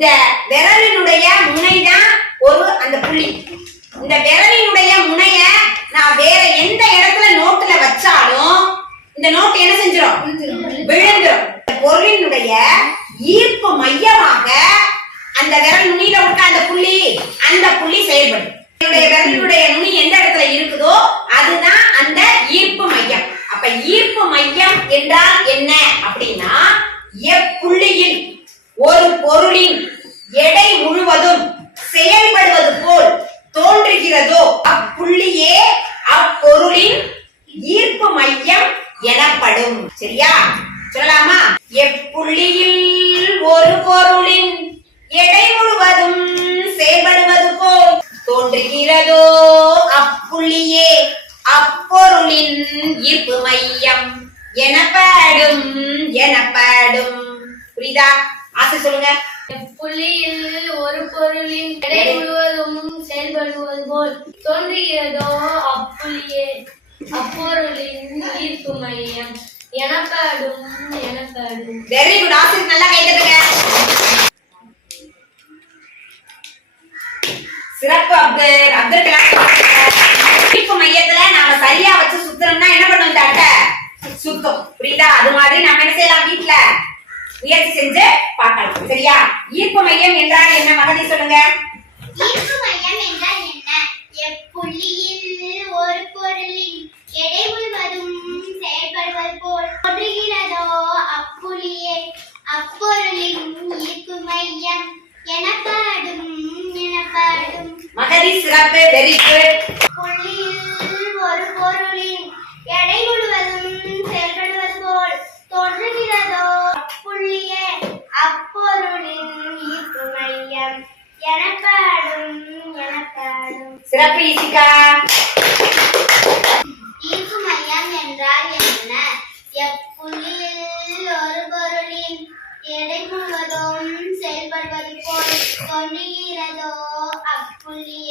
இந்த விரலினுடைய முனைதான் ஒரு அந்த புள்ளி. இந்த விரலினுடைய முனைய நான் வேற எந்த இடத்துல நோட்டுல வச்சாலும் இந்த நோட்டு என்ன செஞ்சிடும் விழுந்துடும் இந்த பொருளினுடைய ஈர்ப்பு மையமாக அந்த விரல் நுனியில விட்ட அந்த புள்ளி அந்த புள்ளி செயல்படும். என்னுடைய விரலினுடைய நுனி எந்த இடத்துல இருக்குதோ அதுதான் அந்த ஈர்ப்பு மையம். அப்ப ஈர்ப்பு மையம் என்றால் என்ன? அப்படி எப்புள்ளியில் ஒரு பொருளின் எடை முழுவதும் செயல்படுவது போல் தோன்றுகிறதோ அப்புள்ளியே அப்பொருளின் ஈர்ப்பு மையம் எனப்படும் சரியா? சொல்லலாமா? எப்புள்ளியில் ஒரு பொருளின் எடை முழுவதும் செயல்படுவது போல் தோன்றுகிறதோ அப்புள்ளியே அப்பொருளின் ஈர்ப்பு மையம் எனப்படும் எனப்படும். புரியுதா? ஆசை சொல்லுங்க. புள்ளியில் ஒரு பொருளின் எடை முழுவதும் செயல்படுவது போல் தோன்றுகிறதோ அப்புள்ளியே அப்பொருளின் ஈர்ப்பு மையம். எனப்படும் எனப்படும் வெரி குட் ஆசிரியர் நல்லா கை தட்டுங்க. சிறப்பு அப்துல். அப்துல் கலாம் ஈர்ப்பு மையத்துல நாம சரியா வச்சு சுத்தணும்னா என்ன பண்ணும் இந்த அட்டை? சுத்தம் புரியுதா? அது மாதிரி நம்ம என்ன செய்யலாம் வீட்டுல முயற்சி செஞ்சு பார்க்கலாம். சரியா? ஈர்ப்பு மையம் என்றால் என்ன? மகதி சொல்லுங்க ஈர்ப்பு மையம் என்றால் என்ன எப்புள்ளியில் ஒரு பொருளின் எடை முழுவதும் செயல்படுவது போல் தோன்றுகிறதோ அப்புள்ளியே அப்பொருளின் ஈர்ப்பு மையம் எனப்படும் எனப்படும் மகதி சிறப்பு வெரி குட் புள்ளியில் ஒரு பொருளின் எடை முழுவதும் செயல்படுவது போல் தோன்றுகிறதோ? புள்ளியே அப்பொருளின் ஈர்ப்பு மையம் எனப்படும் எனப்படும். சிறப்பு ஈசிகா. ஈர்ப்பு மையம் என்றால் என்ன? எப்புள்ளியில் ஒரு பொருளின் எடை முழுவதும் செயல்படுவது போல் தோன்றுகிறதோ? அப்புள்ளியே